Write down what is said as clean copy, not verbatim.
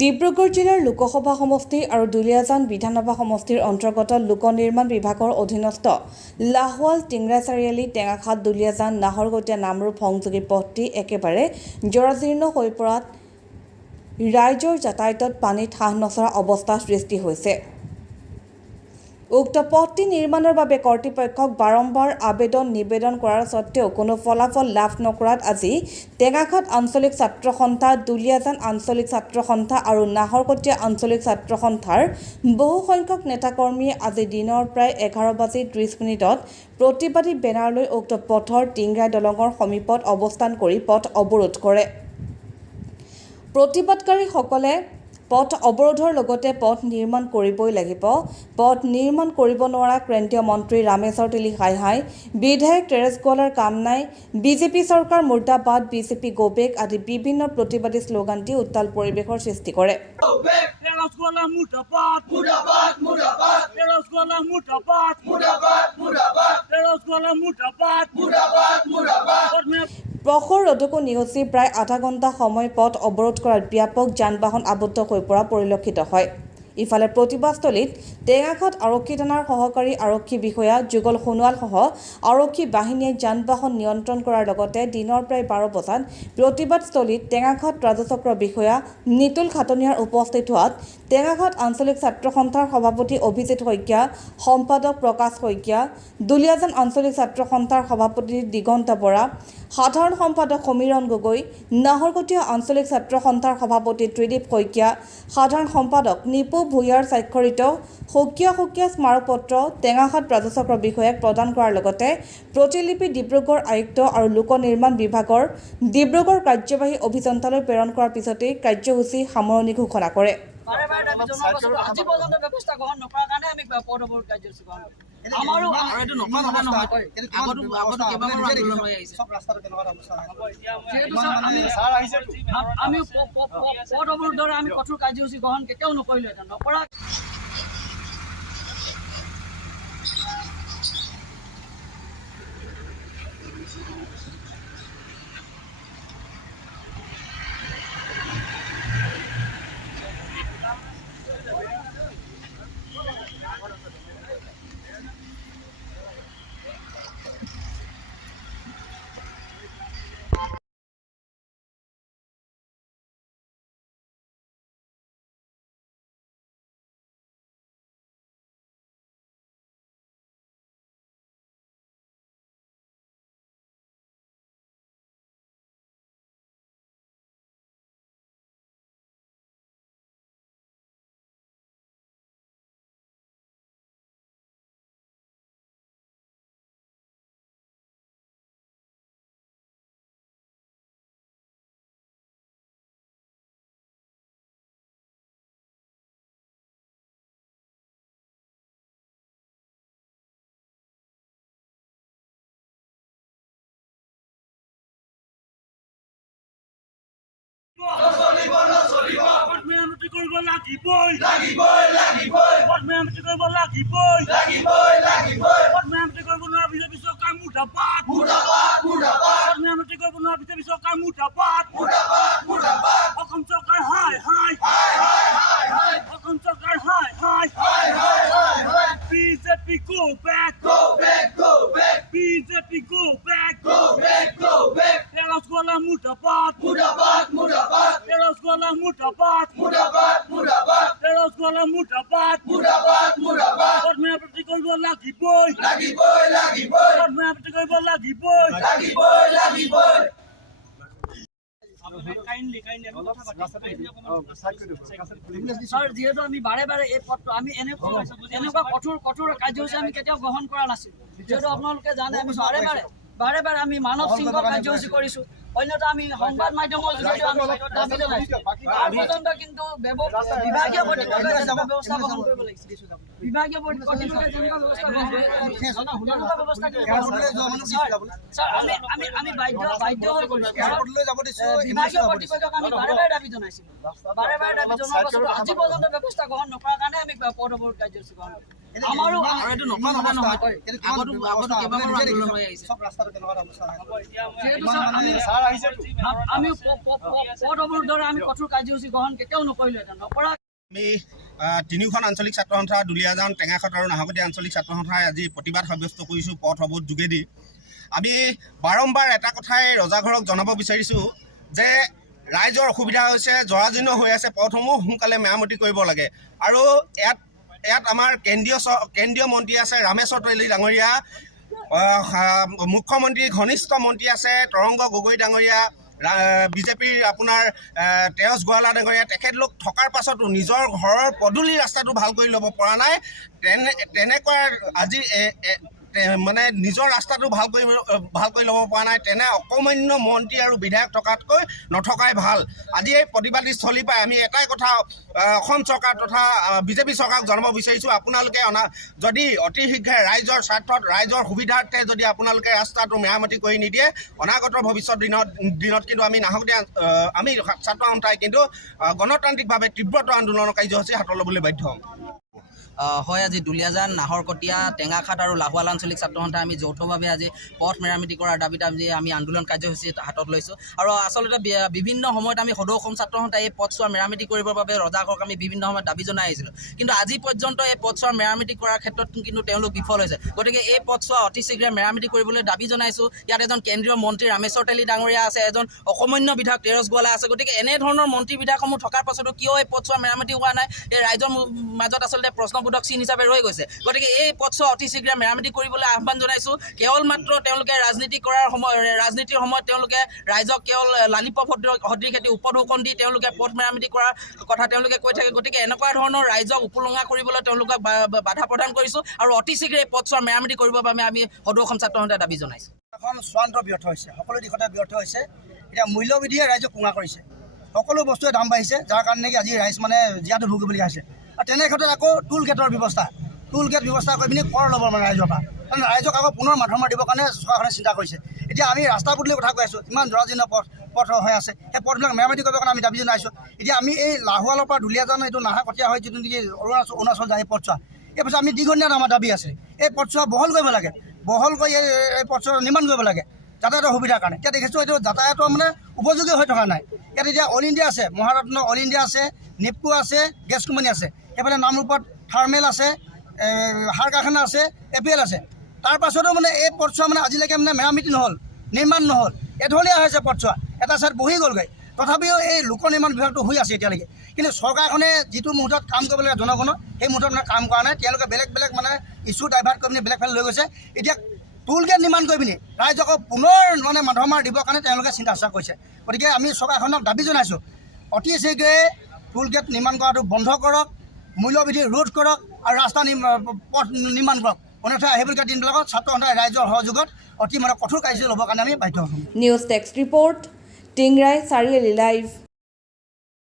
ডিব্ৰুগড় জিলাৰ লোকসভা সমষ্টি আৰু দুলিয়াজান বিধানসভা সমষ্টিৰ অন্তৰ্গত লোক নিৰ্মাণ বিভাগৰ অধীনস্থ লাহোৱাল টিংৰা চাৰিআলি টেঙাখাত দুলিয়াজান নাহৰকটীয়া নামৰূপ সংযোগী পথটি একেবাৰে জৰাজীৰ্ণ হৈ পৰাত ৰাইজৰ যাতায়াতত পানীত হাঁহ নচৰা অৱস্থাৰ সৃষ্টি হৈছে। উক্ত পথটি নিৰ্মাণৰ বাবে কৰ্তৃপক্ষক বাৰম্বাৰ নিবেদন কৰাৰ সত্ত্বেও কোনো ফলাফল লাভ নকৰাত আজি টেঙাখাত আঞ্চলিক ছাত্ৰ সন্থা, দুলিয়াজান আঞ্চলিক ছাত্ৰ সন্থা আৰু নাহৰকটীয়া আঞ্চলিক ছাত্ৰ সন্থাৰ বহু সংখ্যক নেতাকৰ্মীয়ে আজি দিনৰ প্ৰায় 11:30 প্ৰতিবাদী বেনাৰ লৈ উক্ত পথৰ টিংৰা দলঙৰ সমীপত অৱস্থান কৰি পথ অৱৰোধ কৰে। প্ৰতিবাদকাৰীসকলে পথ অৱৰোধৰ লগতে পথ নিৰ্মাণ কৰিবই লাগিব। পথ নিৰ্মাণ কৰিব নোৱাৰা কেন্দ্ৰীয় মন্ত্ৰী ৰামেশ্বৰ তেলী হাই, বিধায়ক তেৰেছ গোৱালাৰ কাম নাই, বিজেপি চৰকাৰ মুৰ্দাবাদ, বিজেপি গোবেক আদি বিভিন্ন প্ৰতিবাদী শ্লোগান দি উত্তাল পৰিৱেশৰ সৃষ্টি কৰে। প্ৰখৰ ৰ'দকো নিউচি প্ৰায় আধা ঘণ্টা সময় পথ অৱৰোধ কৰাত ব্যাপক যান-বাহন আবদ্ধ হৈ পৰা পৰিলক্ষিত হয়। ইফালে প্ৰতিবাদস্থলীত টেঙাখাত আৰক্ষী থানাৰ সহকাৰী আৰক্ষী বিষয়া যুগল সোণোৱালসহ আৰক্ষী বাহিনীয়ে যান-বাহন নিয়ন্ত্ৰণ কৰাৰ লগতে দিনৰ প্ৰায় 12 বজাত প্ৰতিবাদস্থলীত টেঙাখাত ৰাজচক্ৰ বিষয়া নিতুল খাটনিয়াৰ উপস্থিত হোৱাত টেঙাখাত আঞ্চলিক ছাত্ৰ সন্থাৰ সভাপতি অভিজিত শইকীয়া, সম্পাদক প্ৰকাশ শইকীয়া, দুলিয়াজান আঞ্চলিক ছাত্ৰ সন্থাৰ সভাপতি দিগন্ত বৰা, সাধাৰণ সম্পাদক সমীৰণ গগৈ, নাহৰকটীয়া আঞ্চলিক ছাত্ৰ সন্থাৰ সভাপতি ত্ৰিদীপ শইকীয়া, সাধাৰণ সম্পাদক নিপু ভূঞাৰ স্বাক্ষৰিত সুকীয়া স্মাৰকপত্ৰ টেঙাখাত ৰাজচক্ৰ বিষয়াক প্ৰদান কৰাৰ লগতে প্ৰতিলিপি ডিব্ৰুগড় আয়ুক্ত আৰু লোক নিৰ্মাণ বিভাগৰ ডিব্ৰুগড় কাৰ্যবাহী অভিযন্তালৈ প্ৰেৰণ কৰাৰ পিছতেই কাৰ্যসূচী সামৰণি ঘোষণা কৰে। আমি পথ অৱৰোধৰ আমি কঠোৰ কাৰ্যসূচী গ্ৰহণ কেতিয়াও নকৰিলোহেঁতেন। নকৰা মেৰামতি কৰিব লাগিবই, মেৰামতি কৰিব লাগিবই, মেৰামতি কৰিব নোৱাৰা বিজেপি চৰকাৰ মুৰ্দাবাদ, মেৰামতি কৰিব নোৱাৰা বিজেপি চৰকাৰ মুৰ্দাবাদ, অসম চৰকাৰ হাই, অসম চৰকাৰ হাই, BJP go back, BJP go back, Terash Gowala মুৰ্দাবাদ, তেৰেছ গোৱালা মুৰ্দাবাদ, তেৰেছ গোৱালা মুৰ্দাবাদ, পথ মেৰামতি কৰিব লাগিবই, পথ মেৰামতি কৰিব লাগিবই। ছাৰ, যিহেতু আমি বাৰে এই পথটো আমি এনেকুৱা কঠোৰ কাৰ্যসূচী আমি কেতিয়াও গ্ৰহণ কৰা নাছিলোঁ। যিহেতু আপোনালোকে জানে আমি বাৰে আমি মানৱ শৃংখল কাৰ্যসূচী কৰিছোঁ। অন্যথা আমি সংবাদ মাধ্যমৰ যোগেদি আমি দাবী জনাইছোঁ। তাৰ পৰ্যন্ত কিন্তু বিভাগীয় কৰ্তৃপক্ষই যেনেকুৱা ব্যৱস্থা গ্ৰহণ কৰিব লাগিছিল, বিভাগীয় কৰ্তৃপক্ষই যেনেকুৱা ব্যৱস্থা গ্ৰহণ কৰিব ছাৰ, আমি বাধ্য হৈ কৰিছোঁ। বিভাগীয় কৰ্তৃপক্ষক আমি বাৰে দাবী জনাইছিলোঁ। বাৰে দাবী জনোৱাৰ পাছতো আজি পৰ্যন্ত ব্যৱস্থা গ্ৰহণ নকৰাৰ কাৰণে আমি পথ অৱৰোধ কাৰ্যসূচী গ্ৰহণ কৰিছোঁ। আমাৰো আৰু এইটো নতুন কথা নহয় আগতো কেইবাবাৰো আন্দোলন হৈ আহিছে যিহেতু ছাৰ আমি পথ অৱৰোধৰ আমি কঠোৰ কাৰ্যসূচী গ্ৰহণ কেতিয়াও নকৰিলোহেঁতেন নকৰা আমি তিনিওখন আঞ্চলিক ছাত্ৰ সন্থা দুলীয়াজান টেঙাখত আৰু নাহৰকটীয়া আঞ্চলিক ছাত্ৰ সন্থাই আজি প্ৰতিবাদ সাব্যস্ত কৰিছোঁ পথ অৱৰোধ যোগেদি আমি বাৰম্বাৰ এটা কথাই ৰজাঘৰক জনাব বিচাৰিছোঁ যে ৰাইজৰ অসুবিধা হৈছে জৰাজীৰ্ণ হৈ আছে পথসমূহ সোনকালে মেৰামতি কৰিব লাগে আৰু ইয়াত আমাৰ কেন্দ্ৰীয় মন্ত্ৰী আছে ৰামেশ্বৰ তেলী ডাঙৰীয়া মুখ্যমন্ত্ৰী ঘনিষ্ঠ মন্ত্ৰী আছে তৰংগ গগৈ ডাঙৰীয়া বিজেপিৰ আপোনাৰ তেৰছ গোৱালা ডাঙৰীয়া তেখেতলোক থকাৰ পাছতো নিজৰ ঘৰৰ পদূলি ৰাস্তাটো ভাল কৰি ল'ব পৰা নাই তেনেকুৱা আজি মানে নিজৰ ৰাস্তাটো ভাল কৰি ল'ব পৰা নাই তেনে অকমান্য মন্ত্ৰী আৰু বিধায়ক থকাতকৈ নথকাই ভাল আজি এই প্ৰতিবাদী স্থলী পাই আমি এটাই কথা অসম চৰকাৰ তথা বিজেপি চৰকাৰক জনাব বিচাৰিছোঁ আপোনালোকে যদি অতি শীঘ্ৰে ৰাইজৰ স্বাৰ্থত ৰাইজৰ সুবিধাৰ্থে যদি আপোনালোকে ৰাস্তাটো মেৰামতি কৰি নিদিয়ে অনাগত ভৱিষ্যত দিনত কিন্তু আমি নাহৰকটীয়া আমি ছাত্ৰ সন্থাই কিন্তু গণতান্ত্ৰিকভাৱে তীব্ৰতৰ আন্দোলনৰ কাৰ্যসূচী হাতত ল'বলৈ বাধ্য হ'ম হয় আজি দুলীয়াজান নাহৰকটীয়া টেঙাখাত আৰু লাহোৱাল আঞ্চলিক ছাত্ৰ সন্থাই আমি যৌথভাৱে আজি পথ মেৰামতি কৰাৰ দাবীত আমি আন্দোলন কাৰ্যসূচী হাতত লৈছোঁ আৰু আচলতে বিভিন্ন সময়ত আমি সদৌ অসম ছাত্ৰ সন্থাই এই পথছোৱা মেৰামতি কৰিবৰ বাবে ৰজাঘৰক আমি বিভিন্ন সময়ত দাবী জনাই আহিছিলোঁ কিন্তু আজি পৰ্যন্ত এই পথছোৱা মেৰামতি কৰাৰ ক্ষেত্ৰত কিন্তু তেওঁলোক বিফল হৈছে গতিকে এই পথছোৱা অতি শীঘ্ৰে মেৰামতি কৰিবলৈ দাবী জনাইছোঁ ইয়াত এজন কেন্দ্ৰীয় মন্ত্ৰী ৰামেশ্বৰ তেলী ডাঙৰীয়া আছে এজন অকমান্য বিধায়ক তেৰছ গোৱালা আছে গতিকে এনেধৰণৰ মন্ত্ৰী বিধায়কসমূহ থকাৰ পাছতো কিয় এই পথছোৱা মেৰামতি হোৱা নাই এই ৰাইজৰ মাজত আচলতে প্ৰশ্নবোধক চিন হিচাপে ৰৈ গৈছে গতিকে এই পথছোৱা অতি শীঘ্ৰে মেৰামতি কৰিবলৈ আহ্বান জনাইছোঁ কেৱল মাত্ৰ তেওঁলোকে ৰাজনীতিৰ সময়ত তেওঁলোকে ৰাইজক কেৱল লালিপপ সদৃশ উপঢৌকন দি তেওঁলোকে পথ মেৰামতি কৰাৰ কথা তেওঁলোকে কৈ থাকে গতিকে এনেকুৱা ধৰণৰ ৰাইজক উপলুঙা কৰিবলৈ তেওঁলোকক বাধা প্ৰদান কৰিছোঁ আৰু অতি শীঘ্ৰে এই পথছোৱা মেৰামতি কৰিবৰ বাবে আমি সদৌ অসম ছাত্ৰ সন্থাই দাবী জনাইছোঁ এখন চূড়ান্ত ব্যৰ্থ হৈছে সকলো দিশতে ব্যৰ্থ হৈছে এতিয়া মূল্যবৃদ্ধিয়ে ৰাইজক কুঙা কৰিছে সকলো বস্তুৱে দাম বাঢ়িছে যাৰ কাৰণে আজি ৰাইজ মানে জীয়াটো ভুগিবলগীয়া হৈছে আৰু তেনে ক্ষেত্ৰত আকৌ টোল গেটৰ ব্যৱস্থা কৰি পিনি কৰ ল'ব মানে ৰাইজৰ পৰা কাৰণ ৰাইজক আকৌ পুনৰ মাধৰ মাৰ দিবৰ কাৰণে চৰকাৰখনে চিন্তা কৰিছে এতিয়া আমি ৰাস্তা পদূলিৰ কথা কৈ আছোঁ ইমান জৰাজীৰ্ণ পথ হৈ আছে সেই পথবিলাক মেৰামতি কৰিবৰ কাৰণে আমি দাবী জনাইছোঁ এতিয়া আমি এই লাহোৱালৰ পৰা দুলীয়াজান এইটো নাহৰকটীয়া হৈ যিটো নেকি অৰুণাচল যায় এই পথছোৱা এই পথছোৱা আমি দীঘলীয়া আমাৰ দাবী আছে এই পথছোৱা বহল কৰিব লাগে বহল কৰি এই পথছোৱা নিৰ্মাণ কৰিব লাগে যাতায়াতৰ সুবিধাৰ কাৰণে এতিয়া দেখিছোঁ এইটো যাতায়াতৰ মানে উপযোগী হৈ থকা নাই ইয়াত এতিয়া অল ইণ্ডিয়া আছে মহাৰত্ন অল ইণ্ডিয়া আছে নিপকো আছে গেছ কোম্পানী আছে এইফালে নামৰূপত থাৰ্মেল আছে সাৰ কাৰখানা আছে APL আছে তাৰ পাছতো মানে এই পথছোৱা মানে আজিলৈকে মানে মেৰামতি নহ'ল নিৰ্মাণ নহ'ল এঢলীয়া হৈছে পথছোৱা এটা ছাইড বহি গ'লগৈ তথাপিও এই লোক নিৰ্মাণ বিভাগটো হৈ আছে এতিয়ালৈকে কিন্তু চৰকাৰখনে যিটো মুহূৰ্তত কাম কৰিব লাগে জনগণক সেই মুহূৰ্তত মানে কাম কৰা নাই তেওঁলোকে বেলেগ মানে ইছ্যু ডাইভাৰ্ট কৰি পিনি বেলেগ ফালে লৈ গৈছে এতিয়া টোল গেট নিৰ্মাণ কৰি পিনি ৰাইজক পুনৰ মানে মাধৰ মাৰ দিবৰ কাৰণে তেওঁলোকে চিন্তা চৰ্চা কৰিছে গতিকে আমি চৰকাৰখনক দাবী জনাইছোঁ অতি শীঘ্ৰে টোল গেট নিৰ্মাণ কৰাটো বন্ধ কৰক মূল্যবৃদ্ধি ৰোধ কৰক আৰু ৰাস্তা পথ নিৰ্মাণ কৰক অন্যথা আহিবলগীয়া দিনবিলাকত ছাত্ৰ সন্থাই ৰাইজৰ সহযোগত অতি মানে কঠোৰ কাৰ্যসূচী ল'বৰ কাৰণে আমি বাধ্য হ'ম নিউজ ডেস্ক ৰিপৰ্ট টিংৰাই চাৰিআলি লাইভ